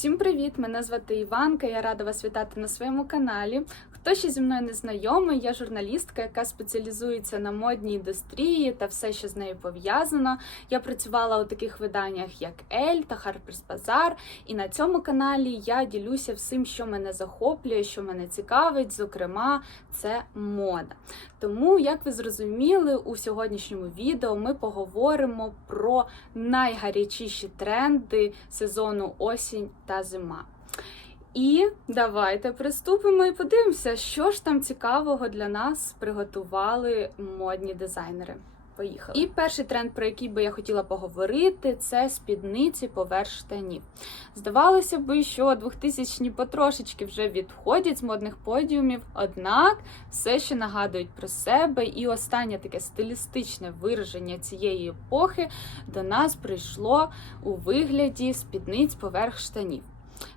Всім привіт! Мене звати Іванка. Я рада вас вітати на своєму каналі. Хто ще зі мною не знайомий, я журналістка, яка спеціалізується на модній індустрії та все, що з нею пов'язано. Я працювала у таких виданнях, як Elle та Harper's Bazaar, і на цьому каналі я ділюся всім, що мене захоплює, що мене цікавить. Зокрема, це мода. Тому, як ви зрозуміли, у сьогоднішньому відео ми поговоримо про найгарячіші тренди сезону осінь та зима. І давайте приступимо і подивимося, що ж там цікавого для нас приготували модні дизайнери. Поїхали. І перший тренд, про який би я хотіла поговорити, це спідниці поверх штанів. Здавалося б, що 2000-ні потрошечки вже відходять з модних подіумів, однак все ще нагадують про себе, і останнє таке стилістичне вираження цієї епохи до нас прийшло у вигляді спідниць поверх штанів.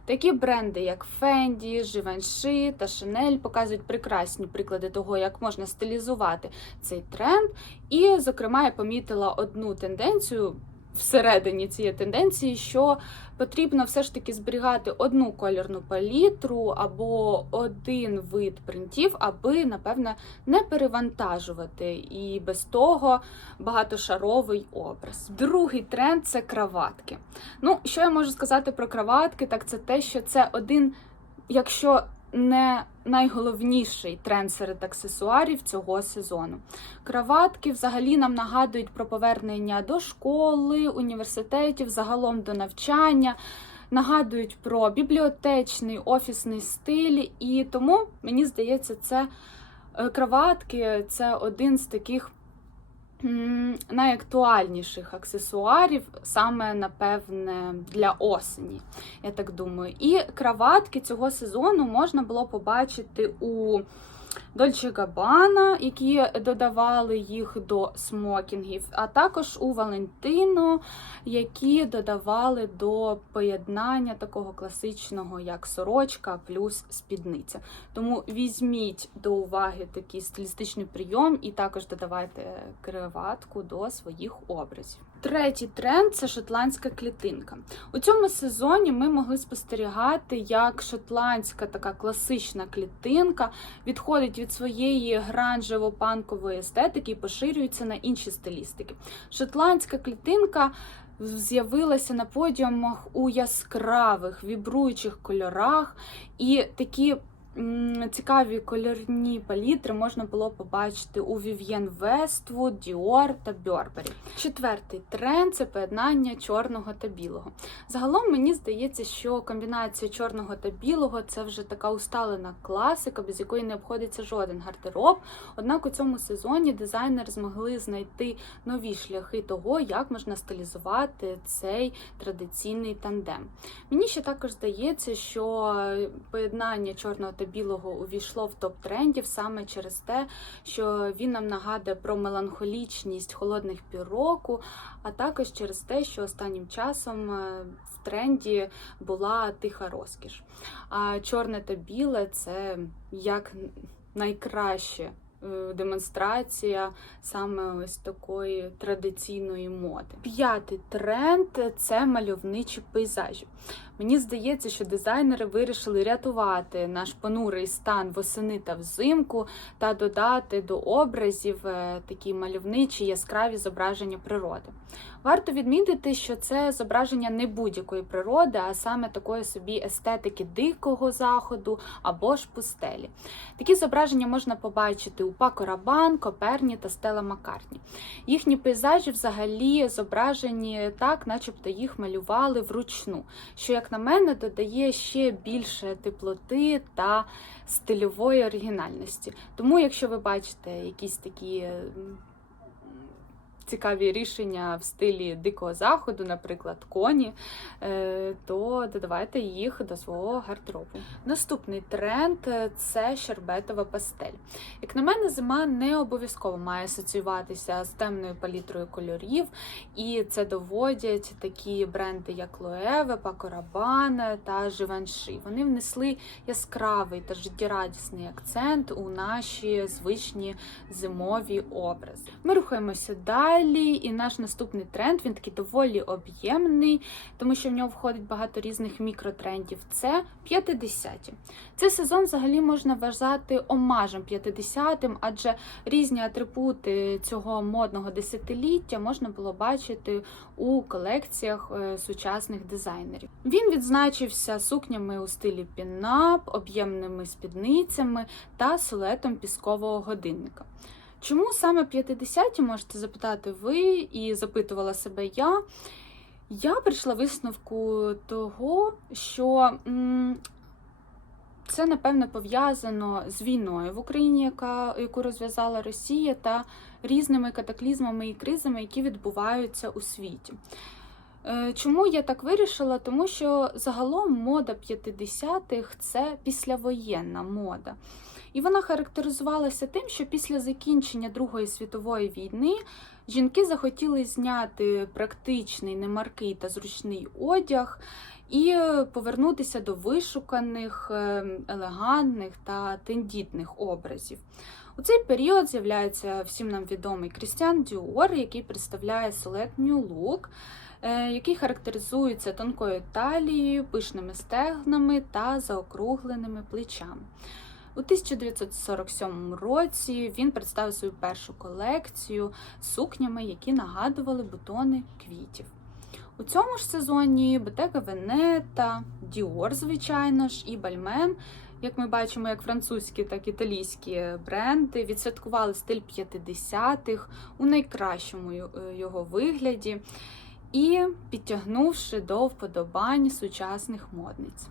Такі бренди, як Fendi, Givenchy та Chanel показують прекрасні приклади того, як можна стилізувати цей тренд. І, зокрема, я помітила одну тенденцію всередині цієї тенденції, що потрібно все ж таки зберігати одну кольорну палітру або один вид принтів, аби, напевне, не перевантажувати і без того багатошаровий образ. Другий тренд це краватки. Ну, що я можу сказати про краватки, так це те, що це один, якщо не найголовніший тренд серед аксесуарів цього сезону. Краватки взагалі нам нагадують про повернення до школи, університетів, загалом до навчання. Нагадують про бібліотечний офісний стиль, і тому мені здається, це е, краватки це один з таких найактуальніших аксесуарів, саме напевне для осені, я так думаю. І краватки цього сезону можна було побачити у Дольче Габана, які додавали їх до смокінгів, а також у Валентино, які додавали до поєднання такого класичного, як сорочка плюс спідниця. Тому візьміть до уваги такий стилістичний прийом і також додавайте криватку до своїх образів. Третій тренд це шотландська клітинка. У цьому сезоні ми могли спостерігати, як шотландська така класична клітинка відходить від своєї гранжево-панкової естетики і поширюється на інші стилістики. Шотландська клітинка з'явилася на подіумах у яскравих вібруючих кольорах, і такі цікаві кольорні палітри можна було побачити у Vivienne Westwood, Dior та Burberry. Четвертий тренд це поєднання чорного та білого. Загалом мені здається, що комбінація чорного та білого це вже така усталена класика, без якої не обходиться жоден гардероб. Однак у цьому сезоні дизайнери змогли знайти нові шляхи того, як можна стилізувати цей традиційний тандем. Мені ще також здається, що поєднання чорного та білого увійшло в топ трендів саме через те, що він нам нагадує про меланхолічність холодних пір року, а також через те, що останнім часом е, в тренді була тиха розкіш. А чорне та біле це як найкраще е, демонстрація саме ось такої традиційної моди. П'ятий тренд це мальовничі пейзажі. Мені здається, що дизайнери вирішили рятувати наш понурий стан восени та взимку та додати до образів е, такі мальовничі яскраві зображення природи. Варто відмітити, що це зображення не будь-якої природи, а саме такої собі естетики дикого заходу або ж пустелі. Такі зображення можна побачити у Пако Рабан, Коперні та Стела Маккартні. Їхні пейзажі взагалі зображені так, начебто їх малювали вручну, що, як на мене, додає ще більше теплоти та стильової оригінальності. Тому, якщо ви бачите якісь такі. Цікаві рішення в стилі дикого заходу, наприклад, коні, е, то додавайте їх до свого гардеробу. Наступний тренд це щербетова пастель. Як на мене, зима не обов'язково має асоціюватися з темною палітрою кольорів, і це доводять такі бренди, як Loewe, Paco Rabanne та Givenchy. Вони внесли яскравий та життєрадісний акцент у наші звичні зимові образи. Ми рухаємося далі. Далі, і наш наступний тренд він такий доволі об'ємний, тому що в нього входить багато різних мікротрендів. Це 50-ті. Цей сезон взагалі можна вважати омажем 50-тим, адже різні атрибути цього модного десятиліття можна було бачити у колекціях е, сучасних дизайнерів. Він відзначився сукнями у стилі пінап, об'ємними спідницями та силуетом піскового годинника. Чому саме 50-ті, можете запитати ви, і запитувала себе я. Я прийшла висновку того, що це напевно пов'язано з війною в Україні, яка, яку розв'язала Росія, та різними катаклізмами і кризами, які відбуваються у світі. Е, Чому я так вирішила? Тому що загалом мода 50-х це післявоєнна мода. І вона характеризувалася тим, що після закінчення Другої світової війни жінки захотіли зняти практичний, немаркий та зручний одяг і повернутися до вишуканих, е, елегантних та тендітних образів. У цей період з'являється всім нам відомий Крістіан Діор, який представляє Look, е, який характеризується тонкою талією, пишними стегнами та заокругленими плечами. У 1947 році він представив свою першу колекцію сукнями, які нагадували бутони квітів. У цьому ж сезоні Bottega Veneta, Dior, звичайно ж, і Balmain, як ми бачимо, як французькі, так і італійські бренди відсвяткували стиль 50-х у найкращому його вигляді і підтягнувши до вподобань сучасних модниць.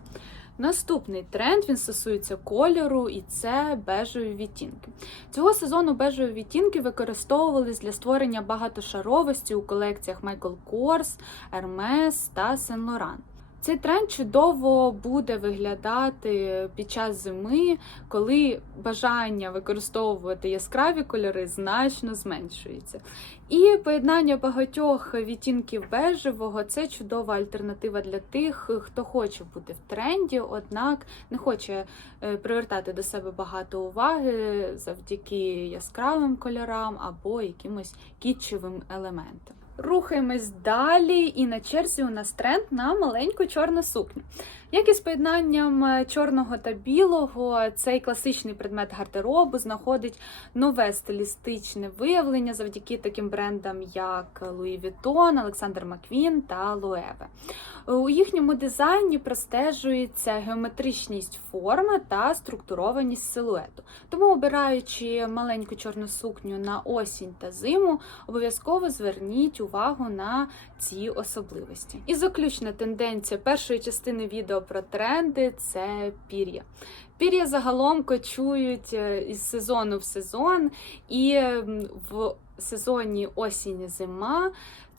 Наступний тренд він стосується кольору, і це бежеві відтінки. Цього сезону бежеві відтінки використовувались для створення багатошаровості у колекціях Michael Kors, Hermes та Saint Laurent. Цей тренд чудово буде виглядати під час зими, коли бажання використовувати яскраві кольори значно зменшується. І поєднання багатьох відтінків бежевого це чудова альтернатива для тих, хто хоче бути в тренді, однак не хоче е, привертати до себе багато уваги завдяки яскравим кольорам або якимось кітчевим елементам. Рухаємось далі, і на черзі у нас тренд на маленьку чорну сукню. Як і з поєднанням е, чорного та білого, цей класичний предмет гардеробу знаходить нове стилістичне виявлення завдяки таким брендам, як Louis Vuitton, Alexander McQueen та Loewe. У їхньому дизайні простежується геометричність форми та структурованість силуету. Тому, обираючи маленьку чорну сукню на осінь та зиму, обов'язково зверніть увагу на ці особливості. І заключна тенденція першої частини відео про тренди це пір'я. Пір'я загалом кочують е, із сезону в сезон, і в сезоні осінь-зима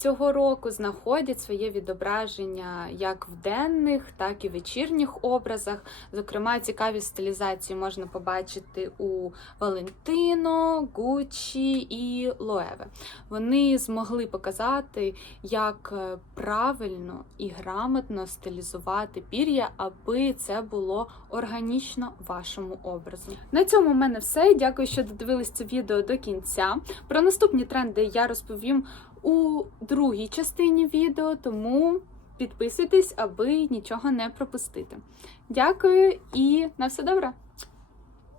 цього року знаходять своє відображення як в денних, так і вечірніх образах. Зокрема, цікаві стилізації можна побачити у Валентино, Гуччі і Лоеве. Вони змогли показати, як е, правильно і грамотно стилізувати пір'я, аби це було органічно вашому образу. На цьому в мене все. Дякую, що додивились це відео до кінця. Про наступні тренди я розповім у другій частині відео, тому підписуйтесь, аби нічого не пропустити. Дякую і на все добре!